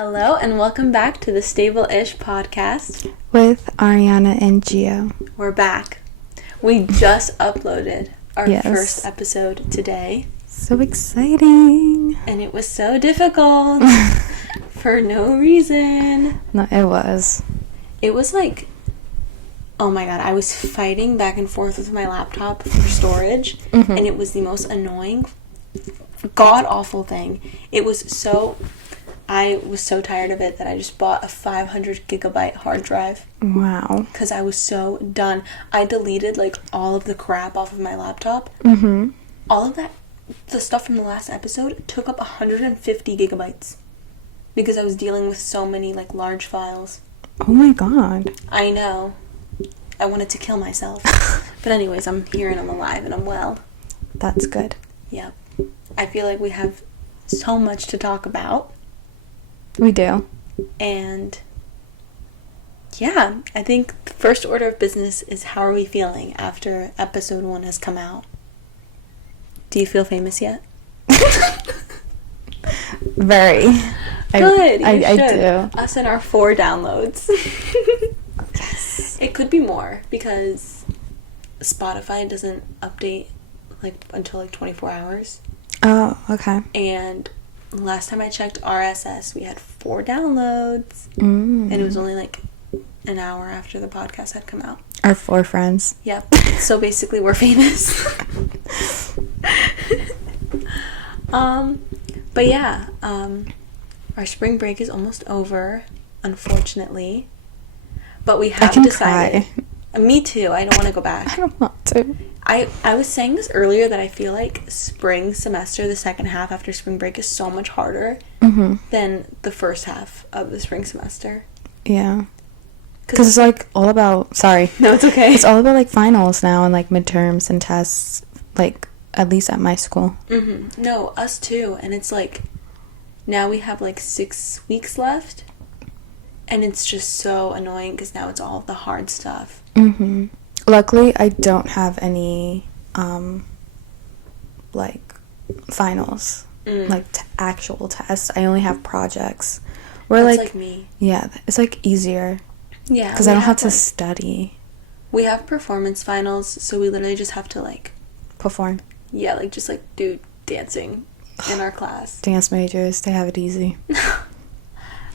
Hello and welcome back to the Stable-ish podcast with Ariana and Gio. We're back. We just uploaded our Yes. first episode today. So exciting. And it was so difficult for no reason. No, it was. It was like, oh my god, I was fighting back and forth with my laptop for storage, and it was the most annoying, god-awful thing. I was so tired of it that I just bought a 500 gigabyte hard drive. Wow. Because I was so done. I deleted, all of the crap off of my laptop. All of that, the stuff from the last episode, took up 150 gigabytes. Because I was dealing with so many, large files. Oh my god. I know. I wanted to kill myself. But anyways, I'm here and I'm alive and I'm well. That's good. Yep. I feel like we have so much to talk about. We do. And yeah, I think the first order of business is how are we feeling after episode 1 has come out? Do you feel famous yet? Very. Good. I do. Us and our 4 downloads. Yes. It could be more because Spotify doesn't update until 24 hours. Oh, okay. And last time I checked RSS, we had 4 downloads. Mm. And it was only an hour after the podcast had come out. Our 4 friends. Yep. So basically we're famous. But yeah, our spring break is almost over, unfortunately. But we have decided. Cry. Me too. I don't want to go back. I don't want to. I was saying this earlier that I feel like spring semester, the second half after spring break, is so much harder than the first half of the spring semester. Yeah. Because it's all about, sorry. No, it's okay. It's all about finals now and midterms and tests, at least at my school. No, us too. And it's now we have 6 weeks left. And it's just so annoying because now it's all the hard stuff. Luckily, I don't have any, finals, actual tests. I only have projects. Where, That's like me. Yeah, it's, easier. Yeah. Because I don't have to study. We have performance finals, so we literally just have to, Perform. Yeah, just, do dancing in our class. Dance majors, they have it easy.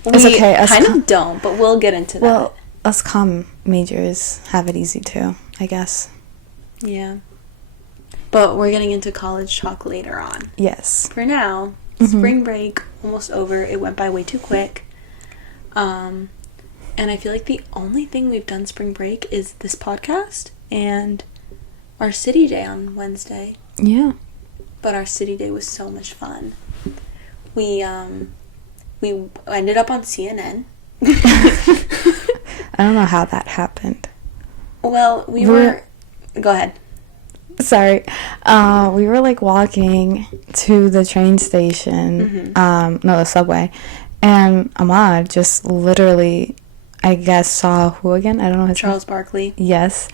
It's okay. We kind of don't, but we'll get into that. Well, us comm majors have it easy, too, I guess. Yeah. But we're getting into college talk later on. Yes. For now, spring break, almost over. It went by way too quick. And I feel like the only thing we've done spring break is this podcast and our city day on Wednesday. Yeah. But our city day was so much fun. We ended up on CNN. I don't know how that happened. Well, we were... Go ahead. Sorry. We were, walking to the train station. The subway. And Ahmad just literally, I guess, saw who again? I don't know his name. Charles Barkley. Yes.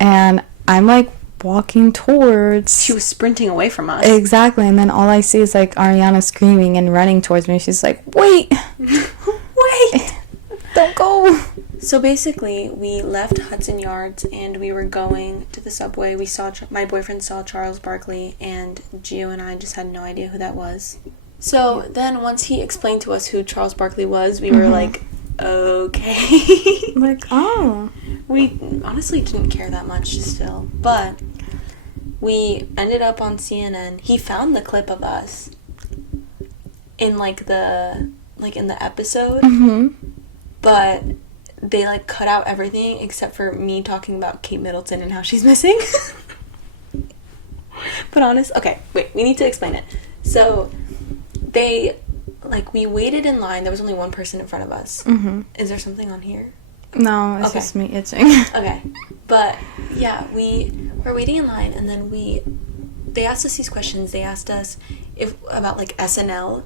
And I'm, walking towards... She was sprinting away from us. Exactly. And then all I see is, Ariana screaming and running towards me. She's like, wait! Wait! Don't go! So basically, we left Hudson Yards and we were going to the subway. We saw... my boyfriend saw Charles Barkley and Gio and I just had no idea who that was. So then once he explained to us who Charles Barkley was, we were okay. Oh. We honestly didn't care that much still, but we ended up on CNN. He found the clip of us in in the episode, but they cut out everything except for me talking about Kate Middleton and how she's missing. But okay, wait, we need to explain it. So they we waited in line. There was only one person in front of us. Is there something on here? No, it's just me itching. Okay. But, yeah, we were waiting in line, and then they asked us these questions. They asked us about, SNL.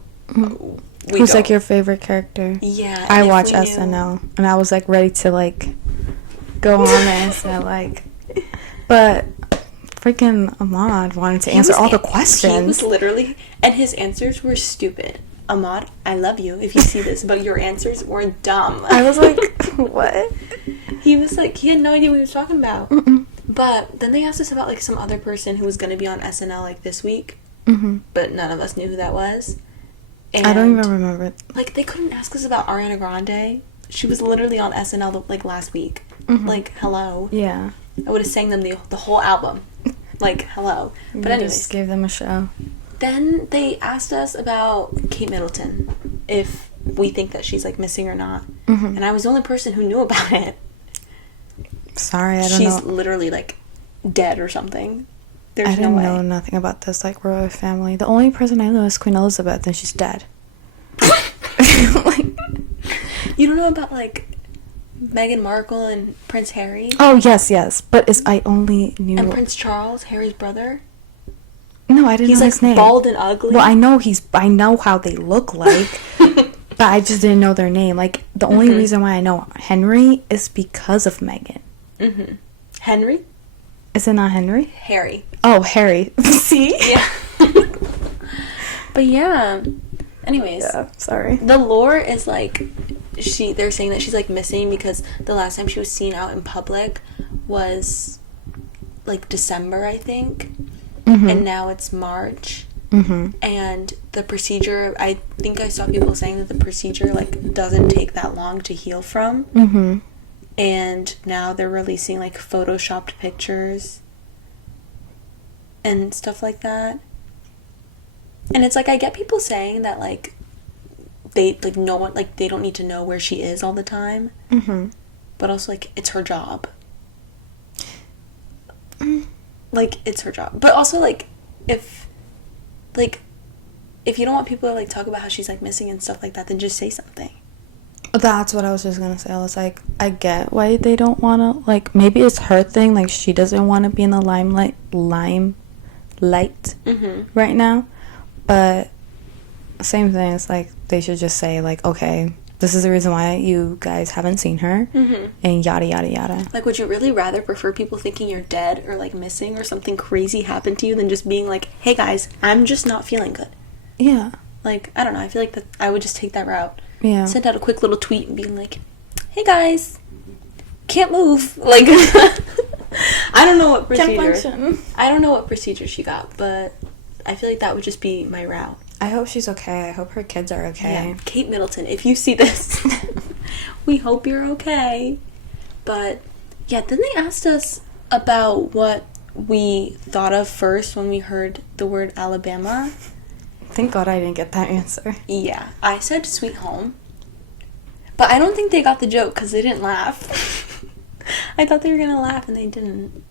Who's, your favorite character? Yeah. I watch SNL, and I was, ready to, go on and say, but freaking Ahmad wanted to answer all the questions. He was literally, and his answers were stupid. Ahmad, I love you if you see this, but your answers were dumb. I was like, what? He was like, he had no idea what he was talking about. Mm-mm. But then they asked us about, like, some other person who was going to be on SNL, like, this week. Mm-hmm. But none of us knew who that was. And, I don't even remember. like, they couldn't ask us about Ariana Grande. She was literally on SNL, like, last week. Mm-hmm. Like, hello. Yeah. I would have sang them the whole album. Like, hello. But You anyways. just gave them a show. Then they asked us about Kate Middleton. If we think that she's, like, missing or not. Mm-hmm. And I was the only person who knew about it. Sorry, I don't know. She's literally, like, dead or something. There's I didn't no way. know nothing about this, like, royal family. The only person I know is Queen Elizabeth, and she's dead. Like, you don't know about, like, Meghan Markle and Prince Harry? oh, yes. But I only knew... And Prince Charles, Harry's brother? No, I didn't He's, know like, his name. bald and ugly. Well, I know how they look like, but I just didn't know their name. Like, the only reason why I know Henry is because of Meghan. Mm-hmm. Henry? Is it not Henry? Harry. Oh, Harry. See? Yeah. But yeah. Anyways. Yeah, sorry. The lore is, like, they're saying that she's, like, missing because the last time she was seen out in public was, like, December, I think. Mm-hmm. And now it's March. Mm-hmm. And the procedure, I think I saw people saying that the procedure, like, doesn't take that long to heal from. Mm-hmm. And now they're releasing, like, photoshopped pictures and stuff like that. And it's like, I get people saying that, like, they, like, no one, like, they don't need to know where she is all the time. Mm-hmm. But also, like, it's her job. Like, it's her job. But also, like, if you don't want people to, like, talk about how she's, like, missing and stuff like that, then just say something. That's what I was just gonna say. I was like, I get why they don't wanna, like, maybe it's her thing, like, she doesn't want to be in the limelight right now, but same thing, it's like, they should just say, like, okay, this is the reason why you guys haven't seen her, and yada yada yada. Like, would you really rather prefer people thinking you're dead or, like, missing or something crazy happened to you than just being like, hey guys, I'm just not feeling good? Yeah. Like, I don't know, I feel like that I would just take that route. Yeah. Send out a quick little tweet and being like, hey guys, can't move. Like, I don't know what procedure. Can't function. I don't know what procedure she got, but I feel like that would just be my route. I hope she's okay. I hope her kids are okay. Yeah. Kate Middleton, if you see this, we hope you're okay. But, yeah, then they asked us about what we thought of first when we heard the word Alabama. Thank God I didn't get that answer. Yeah, I said Sweet Home. But I don't think they got the joke because they didn't laugh. I thought they were going to laugh and they didn't.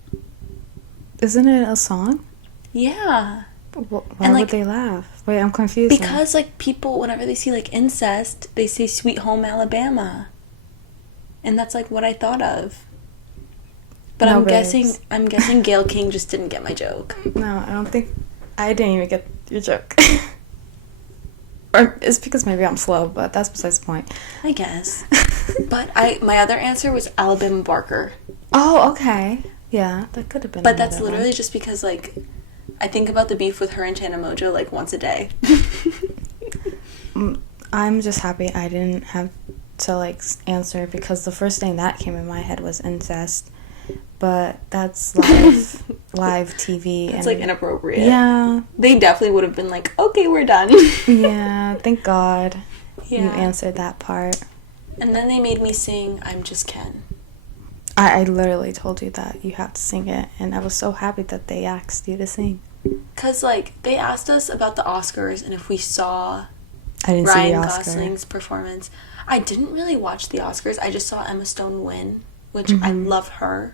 Isn't it a song? Yeah. Why And, like, would they laugh? Wait, I'm confused. Because, like, people, whenever they see, like, incest, they say Sweet Home Alabama. And that's, like, what I thought of. But No, I'm babes. guessing Gayle King just didn't get my joke. No, I don't think... I didn't even get your joke. Or it's because maybe I'm slow, but that's besides the point. I guess. But my other answer was Alabama Barker. Oh, okay. Yeah, that could have been But that's another literally one. just because, like, I think about the beef with her and Tana Mojo, like, once a day. I'm just happy I didn't have to, like, answer because the first thing that came in my head was incest. But that's live TV. It's, like, inappropriate. Yeah. They definitely would have been like, okay, we're done. Yeah, thank God you Yeah. answered that part. And then they made me sing I'm Just Ken. I literally told you that you have to sing it, and I was so happy that they asked you to sing. Because, like, they asked us about the Oscars and if we saw I didn't see Ryan the Oscar. Gosling's performance. I didn't really watch the Oscars. I just saw Emma Stone win, which I love her.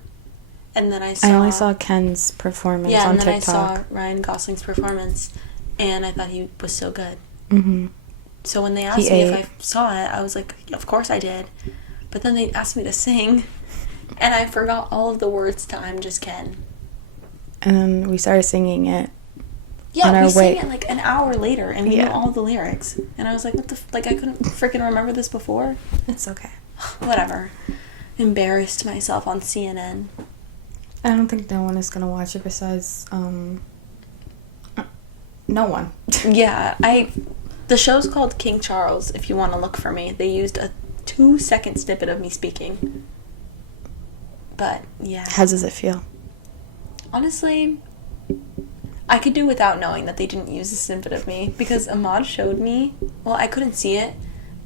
And then I only saw Ken's performance on and then TikTok. I saw Ryan Gosling's performance, and I thought he was so good. Mm-hmm. So when they asked me if I saw it, I was like, of course I did. But then they asked me to sing, and I forgot all of the words to I'm Just Ken. And then we started singing it. Yeah, on our we sang way. it like an hour later, and we Yeah. knew all the lyrics. And I was like, what the like, I couldn't freaking remember this before. It's okay. Whatever. Embarrassed myself on CNN. I don't think no one is gonna watch it besides no one. Yeah, The show's called King Charles, if you want to look for me. They used a 2-second snippet of me speaking. But, yeah. How does it feel? Honestly, I could do without knowing that they didn't use a snippet of me, because Ahmad showed me, well, I couldn't see it,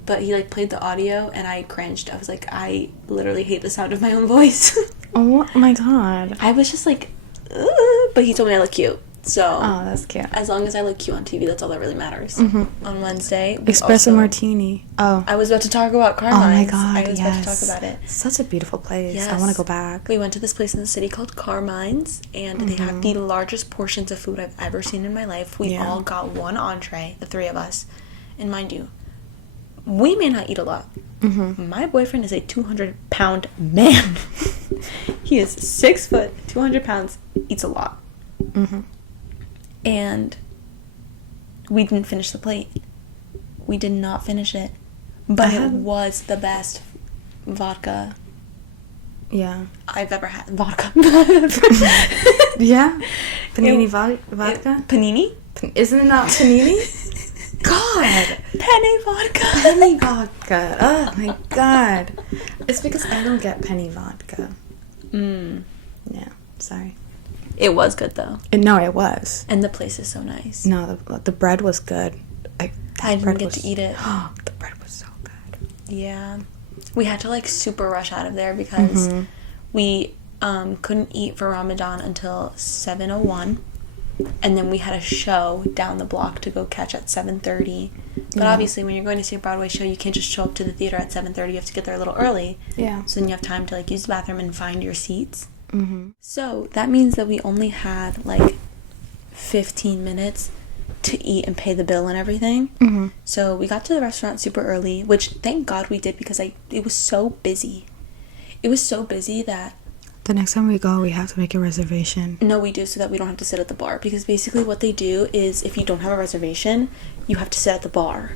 but he, like, played the audio, and I cringed. I was like, I literally hate the sound of my own voice. Oh my god. I was just like, ugh, but he told me I look cute. So, Oh, that's cute. as long as I look cute on TV, that's all that really matters. Mm-hmm. On Wednesday, Espresso martini. Oh. I was about to talk about Oh my Carmine's. god, I was about to yes. talk about it. Such a beautiful place. Yes. I want to go back. We went to this place in the city called Carmine's, and they have the largest portions of food I've ever seen in my life. We Yeah. all got one entree, the three of us. And mind you, we may not eat a lot. Mm-hmm. My boyfriend is a 200-pound man. He is 6 foot, 200 pounds, eats a lot. Mm-hmm. And we didn't finish the plate. We did not finish it. But it was the best vodka Yeah. I've ever had. Vodka. Yeah? Panini vodka? Panini? Isn't that panini? God! Penne vodka. Penny vodka. Oh my god. It's because I don't get penny vodka. Yeah, sorry. It was good, though. No, it was. And the place is so nice. No, the bread was good. I didn't get to eat it. The bread was so good. Yeah. We had to, like, super rush out of there because we couldn't eat for Ramadan until 7:01. And then we had a show down the block to go catch at 7:30. But obviously, when you're going to see a Broadway show, you can't just show up to the theater at 7:30. You have to get there a little early. Yeah. So then you have time to, like, use the bathroom and find your seats. Mm-hmm. So that means that we only had, like, 15 minutes to eat and pay the bill and everything. Mm-hmm. So we got to the restaurant super early, which thank God we did because it was so busy. It was so busy that... The next time we go, we have to make a reservation. No, we do, so that we don't have to sit at the bar. Because basically what they do is if you don't have a reservation, you have to sit at the bar.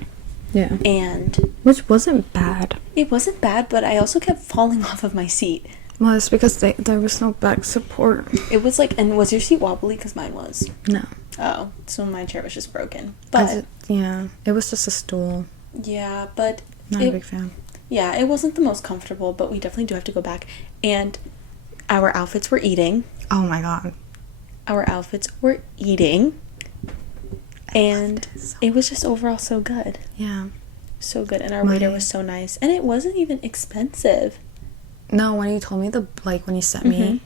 Yeah. And... Which wasn't bad. It wasn't bad, but I also kept falling off of my seat. Well, it's because there was no back support. It was like... And was your seat wobbly? Because mine was. No. Oh, so my chair was just broken. But... Yeah, it was just a stool. Yeah, but... Not a big fan. Yeah, it wasn't the most comfortable, but we definitely do have to go back. And our outfits were eating. Oh my god. Our outfits were eating. And it was just overall so good. Yeah. So good. And our waiter was so nice. And it wasn't even expensive. No, when you told me when you sent me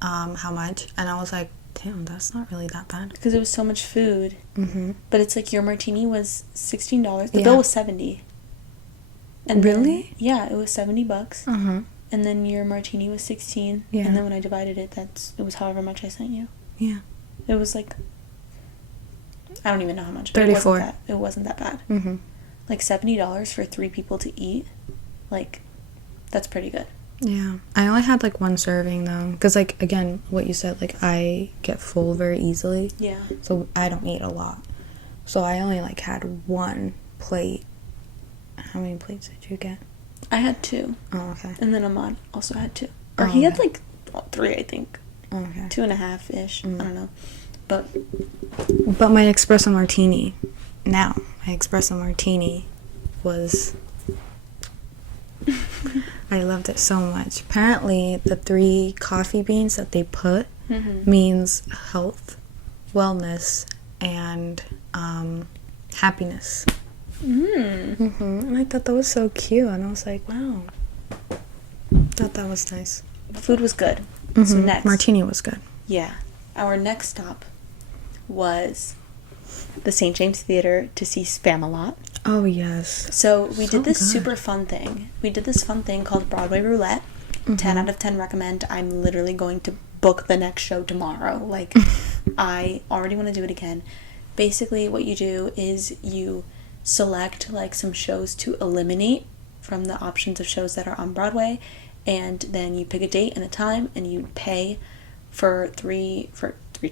how much, and I was like, damn, that's not really that bad. Because it was so much food. Mm-hmm. But it's like your martini was $16. The bill was $70. And really? Then, yeah, it was $70. Mm-hmm. And then your martini was $16. Yeah. And then when I divided it, it was however much I sent you. Yeah. It was like, I don't even know how much. But $34. It wasn't that bad. Mm-hmm. Like $70 for 3 people to eat. Like, that's pretty good. Yeah. I only had like one serving though. Because like, again, what you said, like I get full very easily. Yeah. So I don't eat a lot. So I only like had one plate. How many plates did you get? I had 2. Oh, okay. And then Ahmad also had 2. Or he had like 3, I think. Oh, okay. 2.5-ish. I don't know. But my espresso martini, my espresso martini was... I loved it so much. Apparently, the 3 coffee beans that they put means health, wellness, and happiness. And I thought that was so cute, and I was like, wow. Thought that was nice. the food was good. So next. Martini was good. Yeah. Our next stop was the St. James Theater to see Spamalot. Oh, yes. So we did this good. super fun thing. We did this fun thing called Broadway Roulette. 10 out of 10 recommend. I'm literally going to book the next show tomorrow. Like, I already want to do it again. Basically, what you do is you select, like, some shows to eliminate from the options of shows that are on Broadway, and then you pick a date and a time, and you pay for three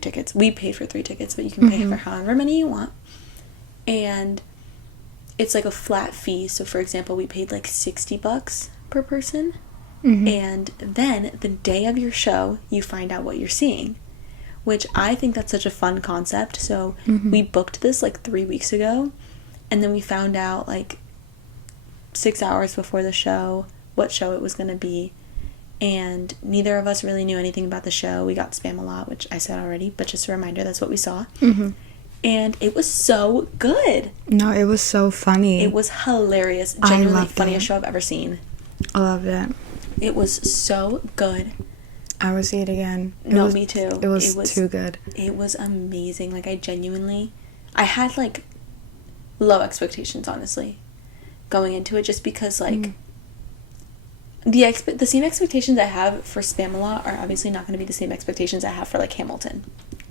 tickets. We paid for 3 tickets, but you can pay for however many you want. And it's like a flat fee. So, for example, we paid like $60 per person. And then the day of your show, you find out what you're seeing, which I think that's such a fun concept. So we booked this like 3 weeks ago, And then we found out, like, 6 hours before the show what show it was going to be. And neither of us really knew anything about the show. We got Spam-A-Lot, which I said already, but just a reminder, that's what we saw. Mm-hmm. And it was so good. No, it was so funny. It was hilarious. Genuinely funniest show I've ever seen. I loved it. It was so good. I would see it again. Me too. It was too good. It was amazing. Like, I had, like, low expectations, honestly, going into it, just because, like, the same expectations I have for Spam-A-Lot are obviously not going to be the same expectations I have for, like, Hamilton.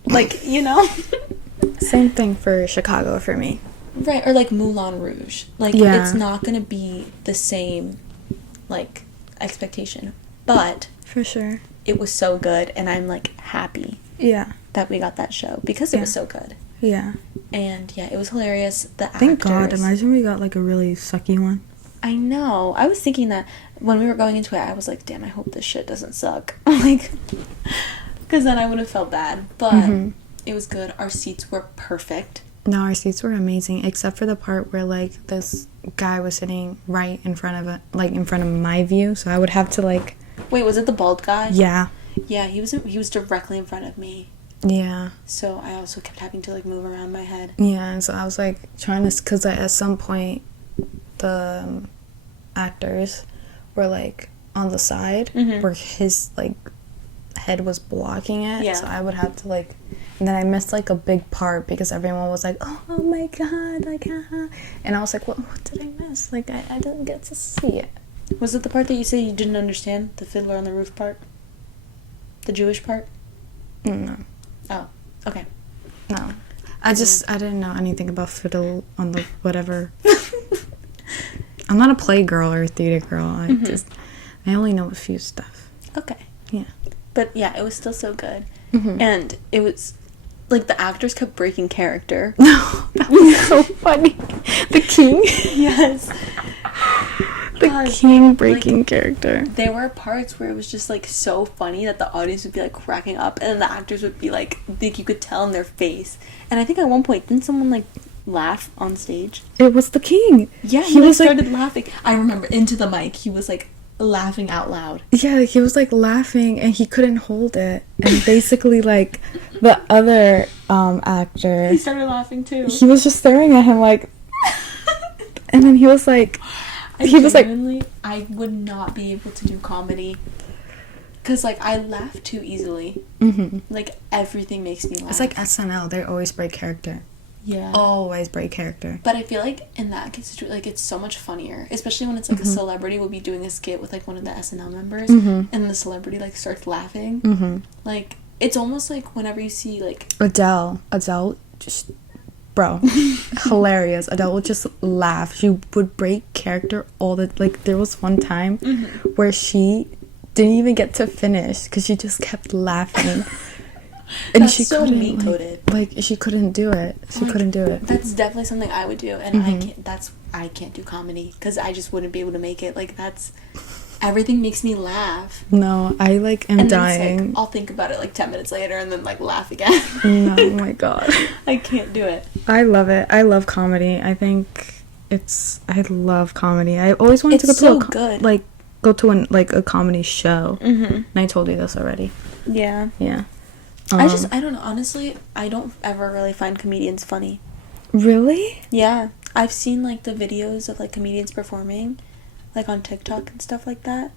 Like, you know? Same thing for Chicago for me. Right, or, like, Moulin Rouge. Like, it's not going to be the same, like, expectation. But... For sure. It was so good, and I'm, like, happy that we got that show, because it was so good. Yeah. And, yeah, it was hilarious. The actors. Thank God. Imagine we got, like, a really sucky one. I know. I was thinking that when we were going into it, I was like, damn, I hope this shit doesn't suck. Like, because then I would have felt bad. But it was good. Our seats were perfect. No, our seats were amazing, except for the part where, like, this guy was sitting right in front of my view, so I would have to, like... Wait, was it the bald guy? Yeah. Yeah, he was directly in front of me. Yeah. So I also kept having to, like, move around my head. Yeah, and so I was, like, trying to... Because at some point, the actors were, like, on the side where his, like, head was blocking it. Yeah. So I would have to, like... And then I missed, like, a big part because everyone was like, oh my God, like, haha. And I was like, what did I miss? Like, I didn't get to see it. Was it the part that you said you didn't understand? The Fiddler on the Roof part? The Jewish part? No. Oh, okay. No. I didn't know anything about fiddle on the whatever. I'm not a play girl or a theater girl. I only know a few stuff. Okay. Yeah. But, yeah, it was still so good. And it was... Like, the actors kept breaking character. No, that was so funny. The king? Yes. The king breaking, like, character. There were parts where it was just, like, so funny that the audience would be, like, cracking up, and then the actors would be, like, you could tell in their face. And I think at one point, didn't someone, like, laugh on stage? It was the king. Yeah, he like, started laughing. I remember, into the mic, he was, like, laughing out loud. Yeah, he was, like, laughing, and he couldn't hold it. And basically, like, the other actor... He started laughing, too. He was just staring at him, like... And then he was, like... I would not be able to do comedy. Because, like, I laugh too easily. Like, everything makes me laugh. It's like SNL. They always break character. Yeah. Always break character. But I feel like in that case, like, it's so much funnier. Especially when it's, like, a celebrity will be doing a skit with, like, one of the SNL members. And the celebrity, like, starts laughing. Like, it's almost like whenever you see, like... Adele just... Bro, hilarious. Adele would just laugh. She would break character all the... Like, there was one time where she didn't even get to finish because she just kept laughing. And that's she so couldn't, meat-coated. Like, she couldn't do it. She couldn't do it. That's definitely something I would do. And I can't do comedy because I just wouldn't be able to make it. Like, that's... Everything makes me laugh. No, I, like, am dying. It's like, I'll think about it, like, 10 minutes later and then, like, laugh again. No, oh my God. I can't do it. I love it. I love comedy. I love comedy. I always wanted to go to a comedy show. And I told you this already. Yeah. Yeah. I don't know. Honestly, I don't ever really find comedians funny. Really? Yeah. I've seen, like, the videos of, like, comedians performing. Like, on TikTok and stuff like that.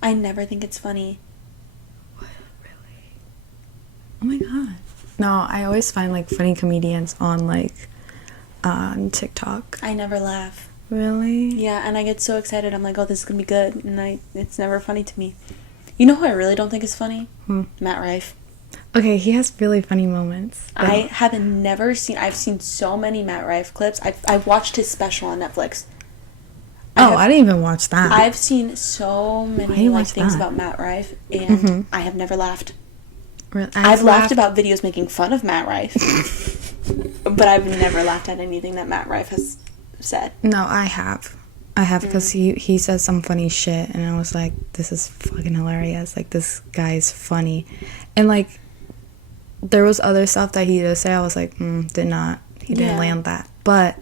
I never think it's funny. What? Really? Oh my God. No, I always find, like, funny comedians on, like, on TikTok. I never laugh. Really? Yeah, and I get so excited. I'm like, oh, this is gonna be good. And it's never funny to me. You know who I really don't think is funny? Matt Rife. Okay, he has really funny moments. I've seen so many Matt Rife clips. I've watched his special on Netflix. I didn't even watch that. I've seen so many things about Matt Rife, and I have never laughed. Really? I've laughed about videos making fun of Matt Rife, but I've never laughed at anything that Matt Rife has said. No, I have because he says some funny shit, and I was like, this is fucking hilarious. Like, this guy is funny. And, like, there was other stuff that he did say. I was like, he didn't land that. But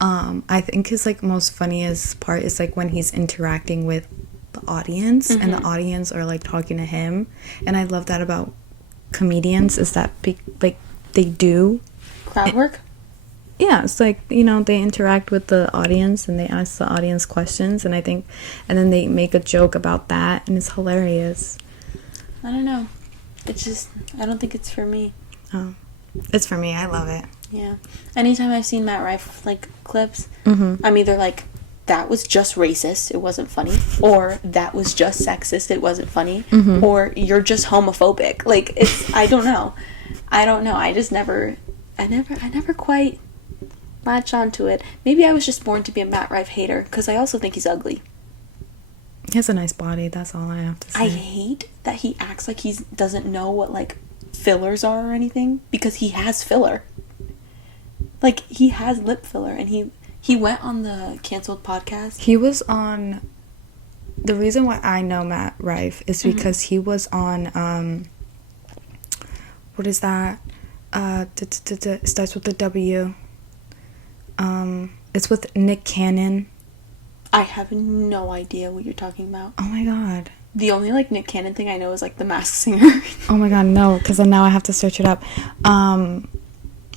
I think his like most funniest part is like when he's interacting with the audience and the audience are like talking to him, and I love that about comedians is that like they do Crowd work. Yeah, it's like, you know, they interact with the audience and they ask the audience questions, and I think, and then they make a joke about that, and it's hilarious. I don't know. It's just, I don't think it's for me. Oh, it's for me. I love it. Yeah. Anytime I've seen Matt Rife, like, clips, I'm either like, that was just racist, it wasn't funny, or that was just sexist, it wasn't funny, or you're just homophobic. Like, it's, I don't know. I just never quite latch onto it. Maybe I was just born to be a Matt Rife hater, because I also think he's ugly. He has a nice body, that's all I have to say. I hate that he acts like he doesn't know what, like, fillers are or anything, because he has filler. Like, he has lip filler, and he went on the canceled podcast. He was on, the reason why I know Matt Rife is because he was on, what is that? It starts with a W. It's with Nick Cannon. I have no idea what you're talking about. Oh my god. The only, like, Nick Cannon thing I know is, like, The Masked Singer. Oh my god, no, because now I have to search it up.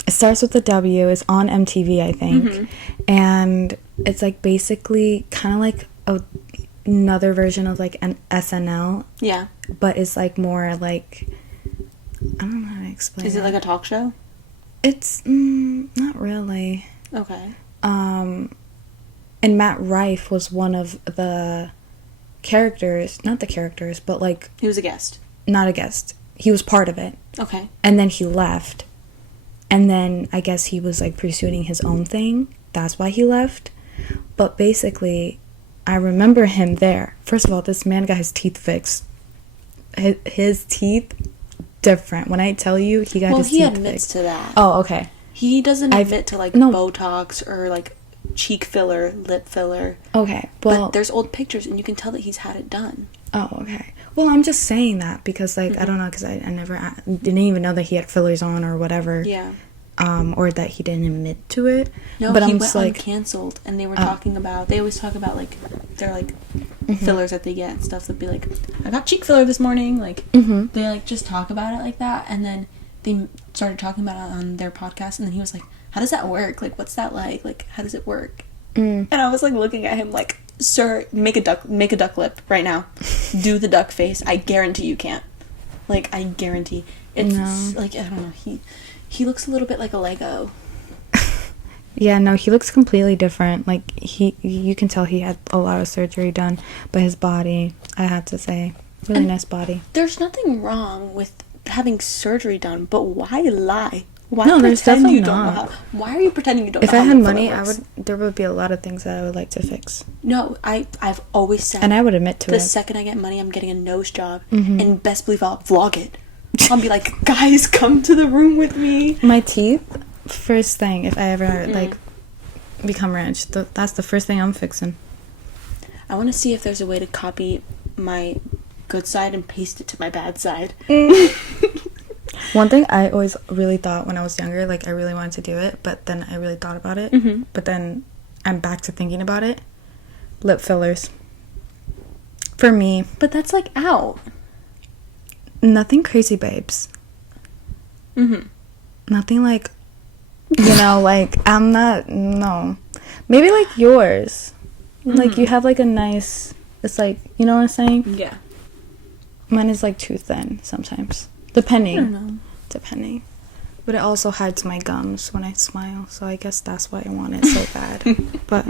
It starts with a W. It's on MTV, I think. And it's, like, basically kind of like another version of, like, an SNL. Yeah. But it's, like, more, like, I don't know how to explain it. Is it like a talk show? It's, not really. Okay. And Matt Rife was one of the characters, not the characters, but like... He was a guest. Not a guest. He was part of it. Okay. And then he left. And then I guess he was like pursuing his own thing. That's why he left. But basically, I remember him there. First of all, this man got his teeth fixed. His teeth, different. When I tell you, he got his teeth fixed. Well, he admits to that. Oh, okay. He doesn't admit to, like, Botox or, like, cheek filler, lip filler. Okay, well... But there's old pictures, and you can tell that he's had it done. Oh, okay. Well, I'm just saying that because, like, I don't know, because I didn't even know that he had fillers on or whatever. Yeah. Or that he didn't admit to it. No, but he I'm went like, canceled, and they were talking about... They always talk about, like, their, like, fillers that they get and stuff. They'll be like, I got cheek filler this morning. Like, they, like, just talk about it like that, and then they started talking about it on their podcast, and then he was like, how does that work? Like, what's that like? Like, how does it work? And I was, like, looking at him like, sir, make a duck lip right now. Do the duck face. I guarantee you can't. Like, I guarantee. It's, like, I don't know. He looks a little bit like a Lego. Yeah, no, he looks completely different. Like, you can tell he had a lot of surgery done. But his body, I have to say, really nice body. There's nothing wrong with having surgery done, but why lie? Why no, there's definitely you don't know how? Why are you pretending you don't know how? If I had money, works? there would be a lot of things that I would like to fix. No, I've always said, and I would admit to it. The second I get money, I'm getting a nose job, and best believe I'll vlog it. I'll be like, guys, come to the room with me. My teeth, first thing, if I ever like become rich, that's the first thing I'm fixing. I want to see if there's a way to copy my good side and paste it to my bad side. One thing I always really thought when I was younger, like, I really wanted to do it, but then I really thought about it, but then I'm back to thinking about it. Lip fillers. For me. But that's, like, out. Nothing crazy, babes. Nothing, like, you know, like, I'm not, no. Maybe, like, yours. Like, you have, like, a nice, it's, like, you know what I'm saying? Yeah. Mine is, like, too thin sometimes. Depending. I don't know. Depending. But it also hides my gums when I smile, so I guess that's why I want it so bad. But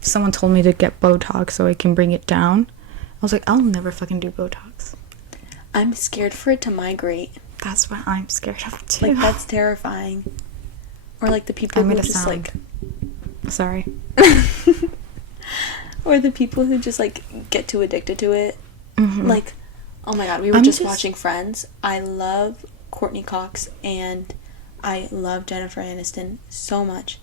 someone told me to get Botox so I can bring it down. I was like, I'll never fucking do Botox. I'm scared for it to migrate. That's what I'm scared of, too. Like, that's terrifying. Or, like, the people who just, like... Sorry. Or the people who just, like, get too addicted to it. Like... Oh my god, we were just watching Friends. I love Courtney Cox and I love Jennifer Aniston so much.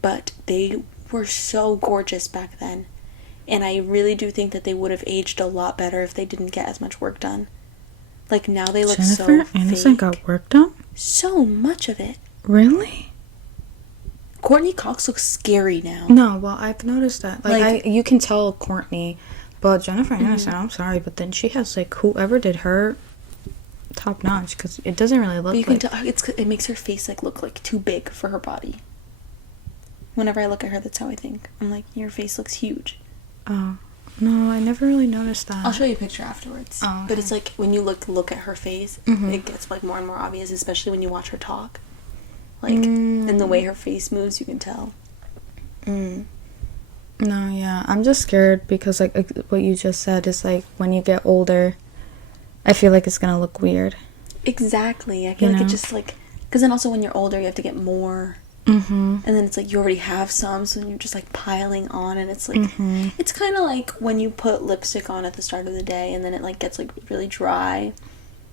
But they were so gorgeous back then. And I really do think that they would have aged a lot better if they didn't get as much work done. Like, now they look so fake. Jennifer Aniston got work done? So much of it. Really? Courtney Cox looks scary now. No, well, I've noticed that. Like, you can tell Courtney, but Jennifer Aniston, I'm sorry, but then she has, like, whoever did her top notch, because it doesn't really look but you like... can tell, it makes her face, like, look, like, too big for her body. Whenever I look at her, that's how I think. I'm like, your face looks huge. Oh. No, I never really noticed that. I'll show you a picture afterwards. Oh, okay. But it's like, when you look at her face, it gets, like, more and more obvious, especially when you watch her talk. Like, in the way her face moves, you can tell. No, yeah. I'm just scared because, like, what you just said is, like, when you get older, I feel like it's gonna look weird. Exactly. I feel like it just, like... Because then also when you're older, you have to get more... And then it's like you already have some, so then you're just like piling on, and it's like it's kind of like when you put lipstick on at the start of the day and then it like gets like really dry, and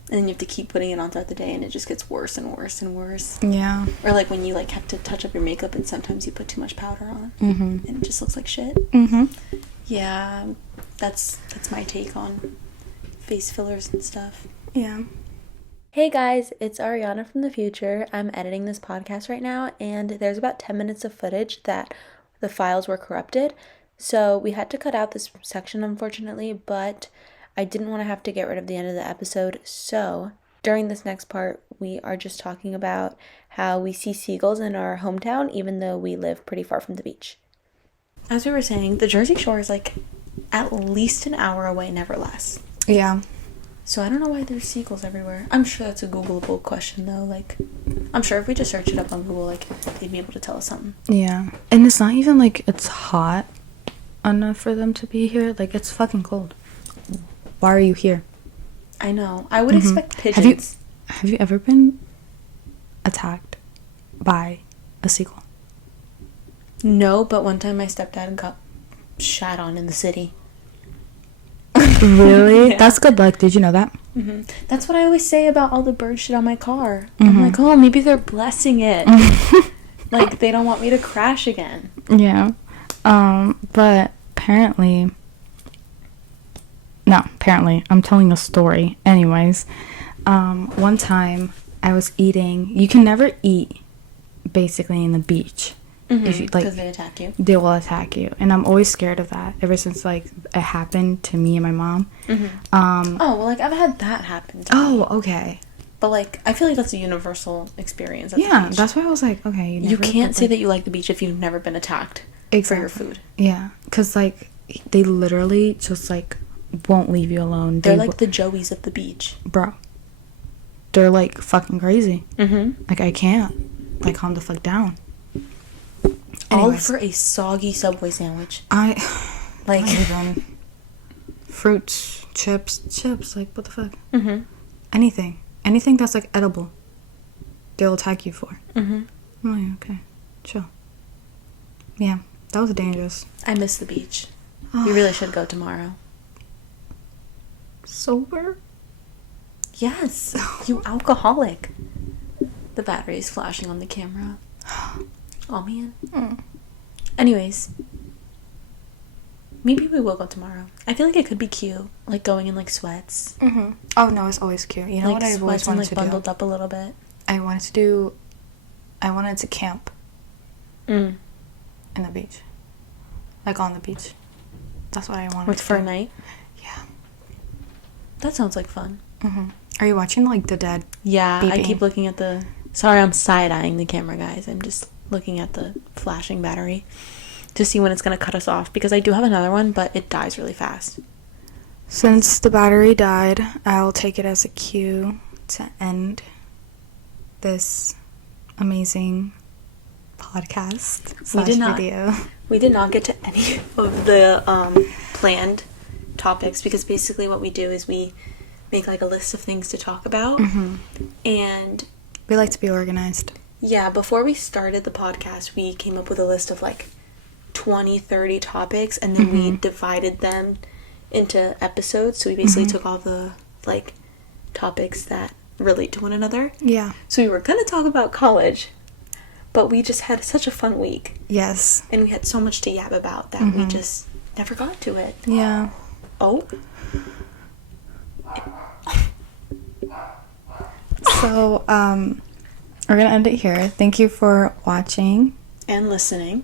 then you have to keep putting it on throughout the day, and it just gets worse and worse and worse. Yeah. Or like when you like have to touch up your makeup and sometimes you put too much powder on and it just looks like shit. Yeah, that's my take on face fillers and stuff. Yeah. Hey guys, it's Ariana from the future. I'm editing this podcast right now, and there's about 10 minutes of footage that the files were corrupted. So we had to cut out this section, unfortunately, but I didn't want to have to get rid of the end of the episode. So during this next part, we are just talking about how we see seagulls in our hometown, even though we live pretty far from the beach. As we were saying, the Jersey Shore is like at least an hour away, never less. Yeah. So I don't know why there's seagulls everywhere. I'm sure that's a Googleable question, though. Like, I'm sure if we just search it up on Google, like, they'd be able to tell us something. Yeah. And it's not even, like, it's hot enough for them to be here. Like, it's fucking cold. Why are you here? I know. I would expect pigeons. Have you ever been attacked by a seagull? No, but one time my stepdad got shat on in the city. Really? Yeah. That's good luck. Did you know that? That's what I always say about all the bird shit on my car. I'm like, oh, maybe they're blessing it. Like, they don't want me to crash again. Yeah. But apparently... No, apparently. I'm telling a story. Anyways, one time I was eating... You can never eat, basically, in the beach. If you, like, because they attack you. They will attack you. And I'm always scared of that. Ever since, like, it happened to me and my mom. Oh, well, like, I've had that happen to me. Oh, okay. But, like, I feel like that's a universal experience at the Yeah, beach. that's why I was like, okay. You can't say that you like the beach if you've never been attacked for your food. Yeah, because, like, they literally just, like, won't leave you alone. They're like the Joeys of the beach. Bro. They're, like, fucking crazy. Like, I can't. Like, calm the fuck down. All for a soggy Subway sandwich. Like, Like, even fruits, chips, like, what the fuck? Anything that's, like, edible, they'll attack you for. Oh, yeah, okay. Chill. Yeah, that was dangerous. I miss the beach. We really should go tomorrow. Sober? Yes, you alcoholic. The battery is flashing on the camera. Oh, man. Anyways, maybe we will go tomorrow. I feel like it could be cute, like going in like sweats. Oh, no, it's always cute. You know like what I've always sweats and wanted like to bundled up a little bit. I wanted to camp in the beach. Like, on the beach. That's what I wanted With to for a do. night? Yeah. That sounds like fun. Are you watching, like, the dead? Yeah, I beeping? keep looking at the... Sorry, I'm side-eyeing the camera, guys. I'm just looking at the flashing battery to see when it's going to cut us off, because I do have another one, but it dies really fast. Since the battery died, I'll take it as a cue to end this amazing podcast video. We did not get to any of the planned topics, because basically what we do is we make like a list of things to talk about. And we like to be organized. Yeah, before we started the podcast, we came up with a list of like 20, 30 topics, and then we divided them into episodes. So we basically took all the like topics that relate to one another. Yeah. So we were going to talk about college, but we just had such a fun week. Yes. And we had so much to yab about that we just never got to it. Yeah. Oh. So, we're gonna end it here. Thank you for watching. And listening.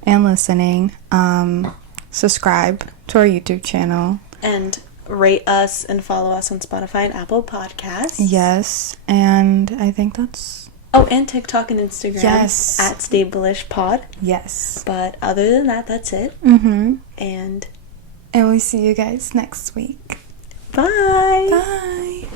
Subscribe to our YouTube channel. And rate us and follow us on Spotify and Apple Podcasts. Yes, and I think that's... Oh, and TikTok and Instagram. Yes. At StableishPod. Yes. But other than that, that's it. Mm-hmm. And we see you guys next week. bye. Bye.